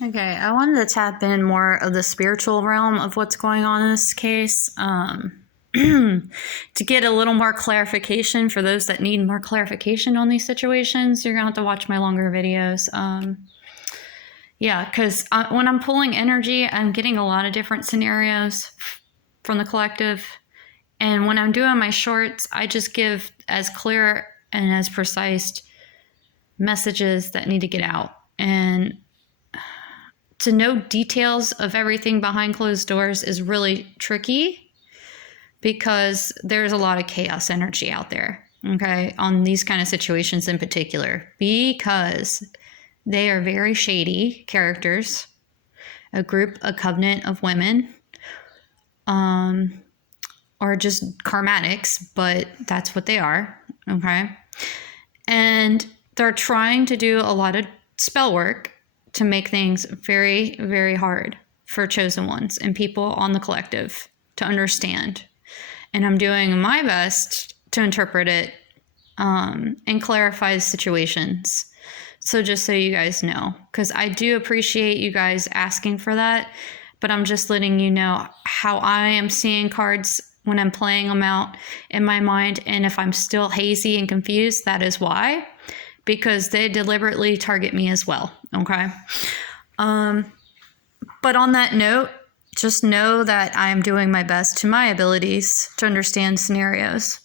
Okay, I wanted to tap in more of the spiritual realm of what's going on in this case. To get a little more clarification for those that need more clarification on these situations, you're gonna have to watch my longer videos. Yeah, because when I'm pulling energy, I'm getting a lot of different scenarios from the collective. And when I'm doing my shorts, I just give as clear and as precise messages that need to get out. And to know details of everything behind closed doors is really tricky because there's a lot of chaos energy out there, okay, on these kind of situations in particular, because they are very shady characters, a covenant of women, or just karmatics, but that's what they are, okay? And they're trying to do a lot of spell work to make things very, very hard for chosen ones and people on the collective to understand. And I'm doing my best to interpret it and clarify situations. So just so you guys know, because I do appreciate you guys asking for that, but I'm just letting you know how I am seeing cards when I'm playing them out in my mind. And if I'm still hazy and confused, that is why, because they deliberately target me as well, okay? But on that note, just know that I'm doing my best to my abilities to understand scenarios.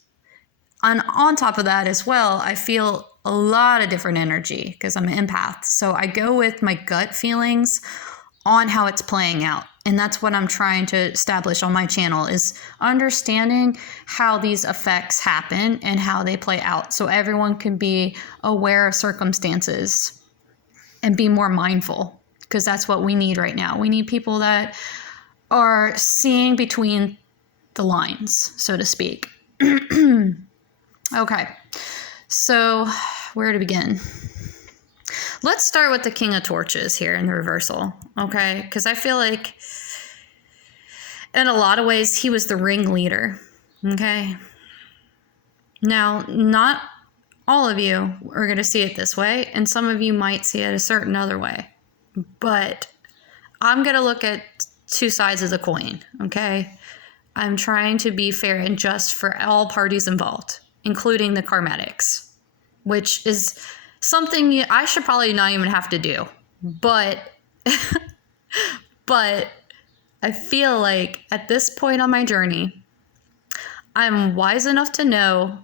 And on top of that as well, I feel a lot of different energy because I'm an empath. So I go with my gut feelings on how it's playing out. And that's what I'm trying to establish on my channel, is understanding how these effects happen and how they play out, so everyone can be aware of circumstances and be more mindful, because that's what we need right now. We need people that are seeing between the lines, so to speak. Okay, so where to begin? Let's start with the King of Torches here in the reversal, okay? Because I feel like in a lot of ways he was the ringleader, okay? Now, not all of you are going to see it this way, and some of you might see it a certain other way. But I'm going to look at two sides of the coin, okay? I'm trying to be fair and just for all parties involved, including the karmatics, which is something I should probably not even have to do. But I feel like at this point on my journey, I'm wise enough to know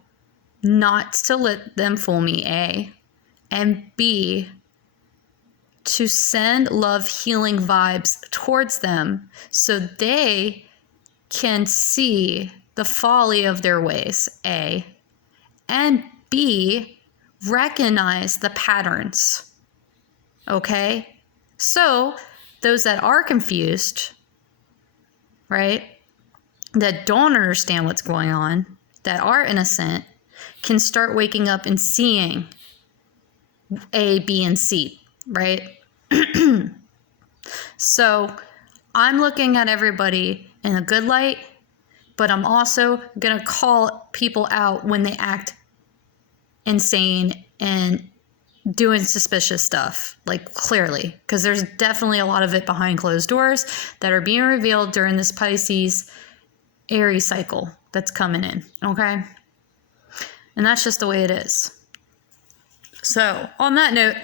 not to let them fool me, A, and B, to send love healing vibes towards them so they can see the folly of their ways, A, and B, recognize the patterns, okay? So those that are confused, right, that don't understand what's going on, that are innocent, can start waking up and seeing A, B, and C, right? So I'm looking at everybody in a good light, but I'm also going to call people out when they act insane and doing suspicious stuff, like clearly, because there's definitely a lot of it behind closed doors that are being revealed during this Pisces Aries cycle that's coming in, okay? And that's just the way it is. So on that note,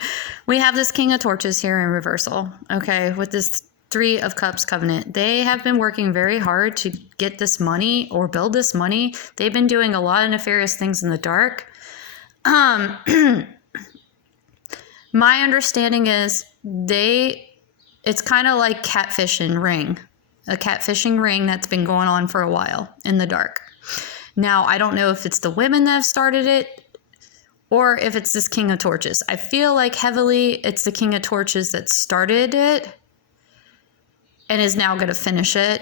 we have this King of Torches here in reversal, okay, with this Three of Cups covenant. They have been working very hard to get this money or build this money. They've been doing a lot of nefarious things in the dark. My understanding is it's kind of like a catfishing ring that's been going on for a while in the dark. Now, I don't know if it's the women that have started it or if it's this King of Torches. I feel like heavily it's the King of Torches that started it and is now going to finish it,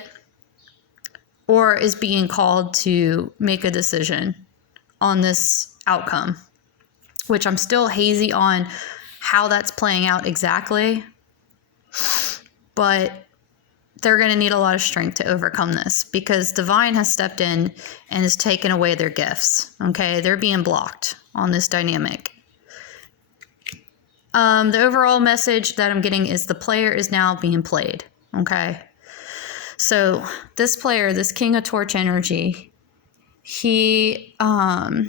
or is being called to make a decision on this outcome, which I'm still hazy on how that's playing out exactly, but they're going to need a lot of strength to overcome this because Divine has stepped in and has taken away their gifts, okay? They're being blocked on this dynamic. The overall message that I'm getting is the player is now being played. Okay. So this player, this King of Torch energy, he likes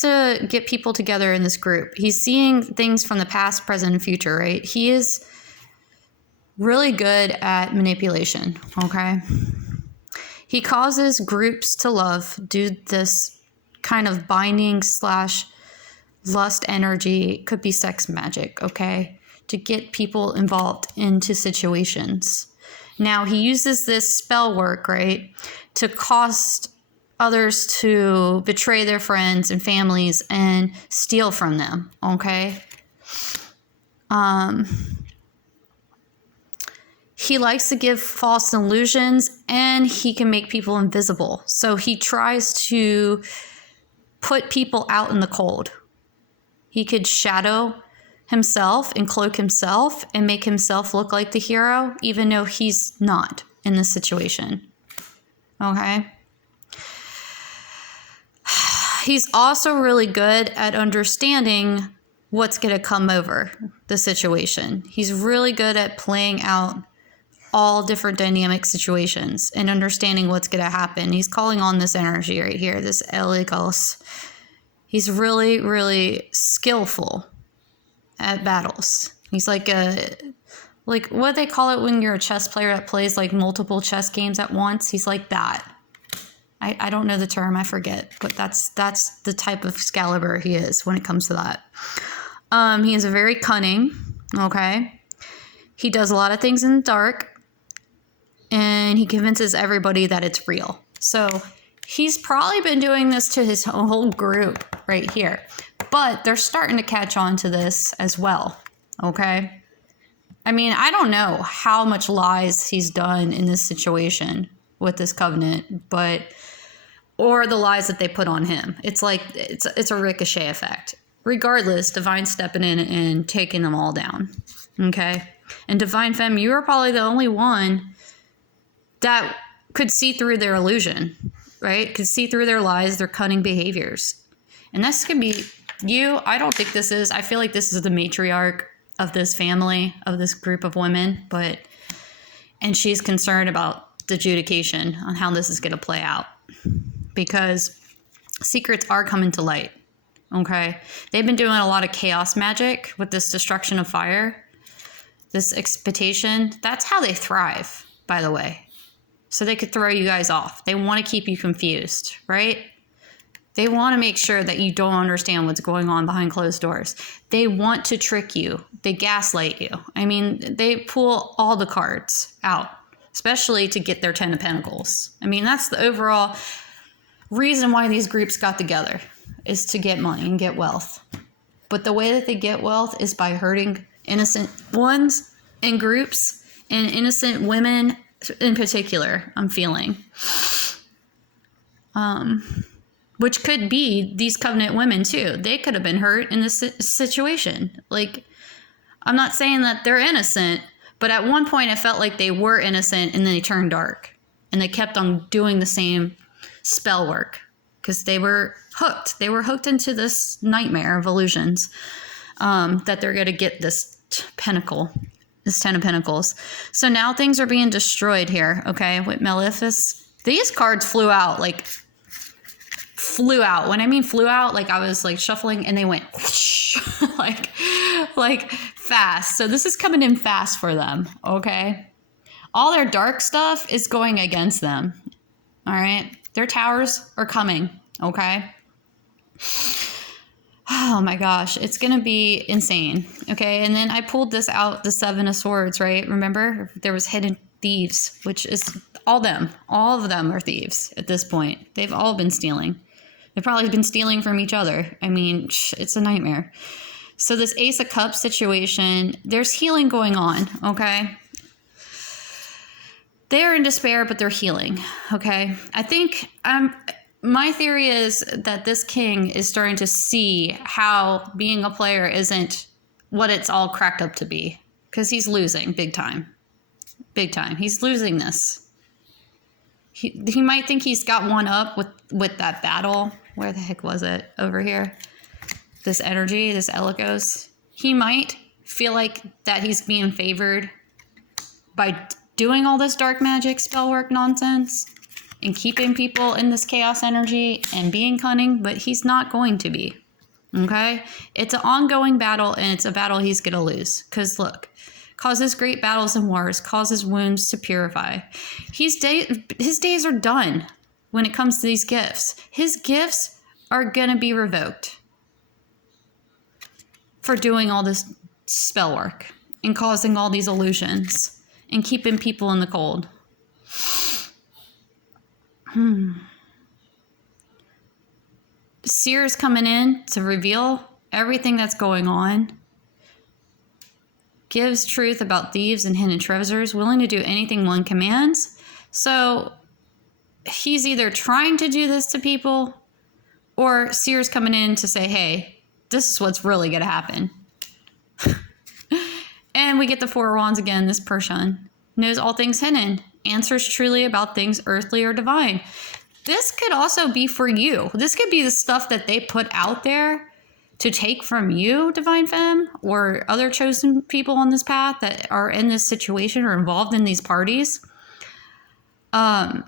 to get people together in this group. He's seeing things from the past, present, and future, right? He is really good at manipulation, okay? He causes groups to love, do this kind of binding / lust energy, could be sex magic, okay? To get people involved into situations. Now, he uses this spell work, right, to cause others to betray their friends and families and steal from them, okay? He likes to give false illusions, and he can make people invisible. So he tries to put people out in the cold. He could shadow himself and cloak himself and make himself look like the hero, even though he's not in this situation. Okay? He's also really good at understanding what's going to come over the situation. He's really good at playing out all different dynamic situations and understanding what's going to happen. He's calling on this energy right here, this Eligos. He's really, really skillful at battles. He's like what they call it when you're a chess player that plays like multiple chess games at once. He's like that. I don't know the term, I forget, but that's the type of Excalibur he is when it comes to that. He is very cunning, okay? He does a lot of things in the dark, and he convinces everybody that it's real. So he's probably been doing this to his whole group right here, but they're starting to catch on to this as well, okay? I mean, I don't know how much lies he's done in this situation with this covenant, or the lies that they put on him. It's like, it's a ricochet effect. Regardless, Divine stepping in and taking them all down, okay? And Divine Femme, you are probably the only one that could see through their illusion, right? Could see through their lies, their cunning behaviors. And this could be you. I don't think this is. I feel like this is the matriarch of this family, of this group of women, and she's concerned about the adjudication on how this is going to play out, because secrets are coming to light, okay? They've been doing a lot of chaos magic with this destruction of fire, this expiation. That's how they thrive, by the way. So they could throw you guys off. They want to keep you confused, right? They want to make sure that you don't understand what's going on behind closed doors. They want to trick you. They gaslight you. I mean, they pull all the cards out, especially to get their 10 of Pentacles. I mean, that's the overall reason why these groups got together, is to get money and get wealth. But the way that they get wealth is by hurting innocent ones in groups, and innocent women in particular, I'm feeling. Which could be these covenant women too. They could have been hurt in this situation. Like, I'm not saying that they're innocent, but at one point I felt like they were innocent and then they turned dark. And they kept on doing the same spell work because they were hooked. They were hooked into this nightmare of illusions, that they're going to get this pentacle, this 10 of Pentacles. So now things are being destroyed here, okay, with Maleficus. These cards flew out. When I mean flew out, like I was like shuffling and they went whoosh, like fast. So this is coming in fast for them, okay? All their dark stuff is going against them, all right? Their towers are coming, okay? Oh my gosh, it's going to be insane, okay? And then I pulled this out, the 7 of Swords, right? Remember, there was hidden thieves, which is all of them are thieves at this point. They've all been stealing. They've probably been stealing from each other. I mean, it's a nightmare. So this Ace of Cups situation, there's healing going on, okay? They're in despair, but they're healing, okay? I think my theory is that this king is starting to see how being a player isn't what it's all cracked up to be, because he's losing big time. Big time. He's losing this. He might think he's got one up with that battle. Where the heck was it? Over here. this energy, this Elikos, he might feel like that he's being favored by doing all this dark magic spell work nonsense and keeping people in this chaos energy and being cunning, but he's not going to be. Okay? It's an ongoing battle, and it's a battle he's going to lose. Because look, causes great battles and wars, causes wounds to purify. His days are done when it comes to these gifts. His gifts are going to be revoked for doing all this spell work and causing all these illusions and keeping people in the cold. Seer's coming in to reveal everything that's going on. Gives truth about thieves and hidden treasures, willing to do anything one commands. So he's either trying to do this to people, or Seer's coming in to say, hey, this is what's really going to happen. And we get the Four of Wands again. This person knows all things hidden, answers truly about things earthly or divine. This could also be for you. This could be the stuff that they put out there to take from you, Divine Femme, or other chosen people on this path that are in this situation or involved in these parties. And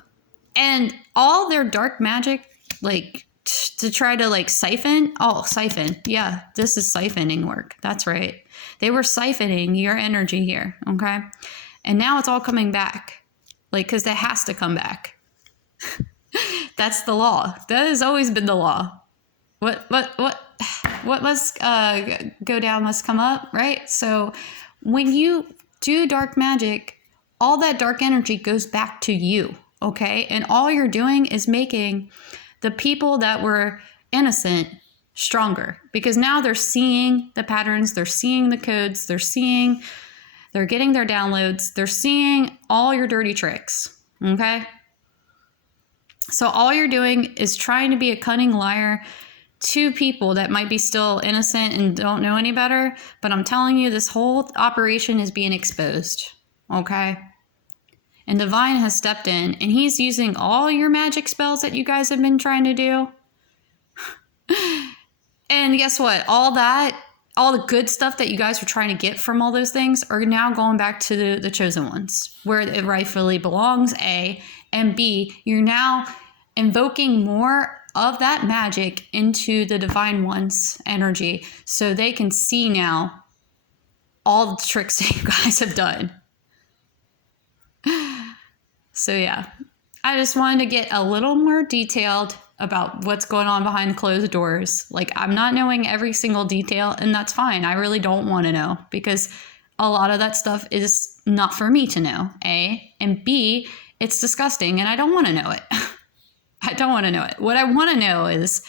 all their dark magic, like, to try to, like, siphon. Yeah, this is siphoning work. That's right. They were siphoning your energy here, okay? And now it's all coming back. Like, because that has to come back. That's the law. That has always been the law. What must go down must come up, right? So when you do dark magic, all that dark energy goes back to you, okay? And all you're doing is making the people that were innocent stronger, because now they're seeing the patterns, they're seeing the codes, they're getting their downloads, they're seeing all your dirty tricks, okay? So all you're doing is trying to be a cunning liar to people that might be still innocent and don't know any better. But I'm telling you, this whole operation is being exposed, okay? And Divine has stepped in, and he's using all your magic spells that you guys have been trying to do. And guess what? All the good stuff that you guys were trying to get from all those things are now going back to the chosen ones, where it rightfully belongs, A. And B, you're now invoking more of that magic into the Divine One's energy, so they can see now all the tricks that you guys have done. So yeah, I just wanted to get a little more detailed about what's going on behind closed doors. Like, I'm not knowing every single detail, and that's fine. I really don't want to know, because a lot of that stuff is not for me to know, A. And B, it's disgusting, and I don't want to know it. I don't want to know it. What I want to know is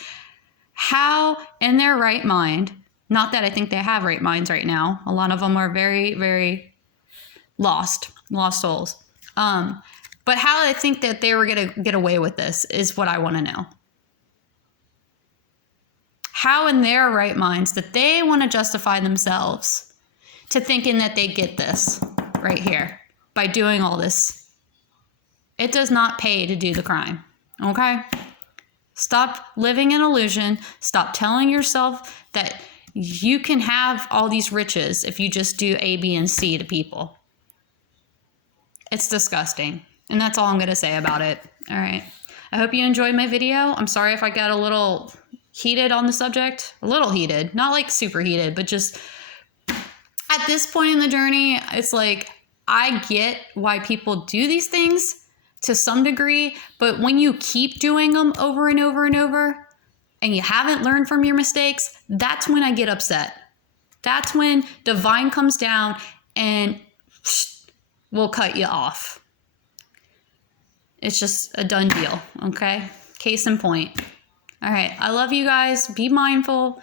how, in their right mind, not that I think they have right minds right now. A lot of them are very, very lost souls. But how they think that they were going to get away with this is what I want to know. How in their right minds that they want to justify themselves to thinking that they get this right here by doing all this. It does not pay to do the crime, okay? Stop living in illusion. Stop telling yourself that you can have all these riches if you just do A, B, and C to people. It's disgusting. And that's all I'm going to say about it. All right. I hope you enjoyed my video. I'm sorry if I got a little heated on the subject. A little heated. Not like super heated, but just at this point in the journey, it's like, I get why people do these things to some degree, but when you keep doing them over and over and over, and you haven't learned from your mistakes, that's when I get upset. That's when Divine comes down and will cut you off. It's just a done deal, okay? Case in point. All right, I love you guys. Be mindful.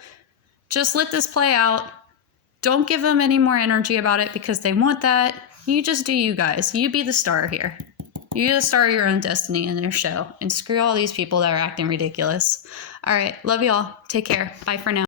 Just let this play out. Don't give them any more energy about it because they want that. You just do you guys. You be the star here. You're the star of your own destiny in their show. And screw all these people that are acting ridiculous. All right, love y'all. Take care. Bye for now.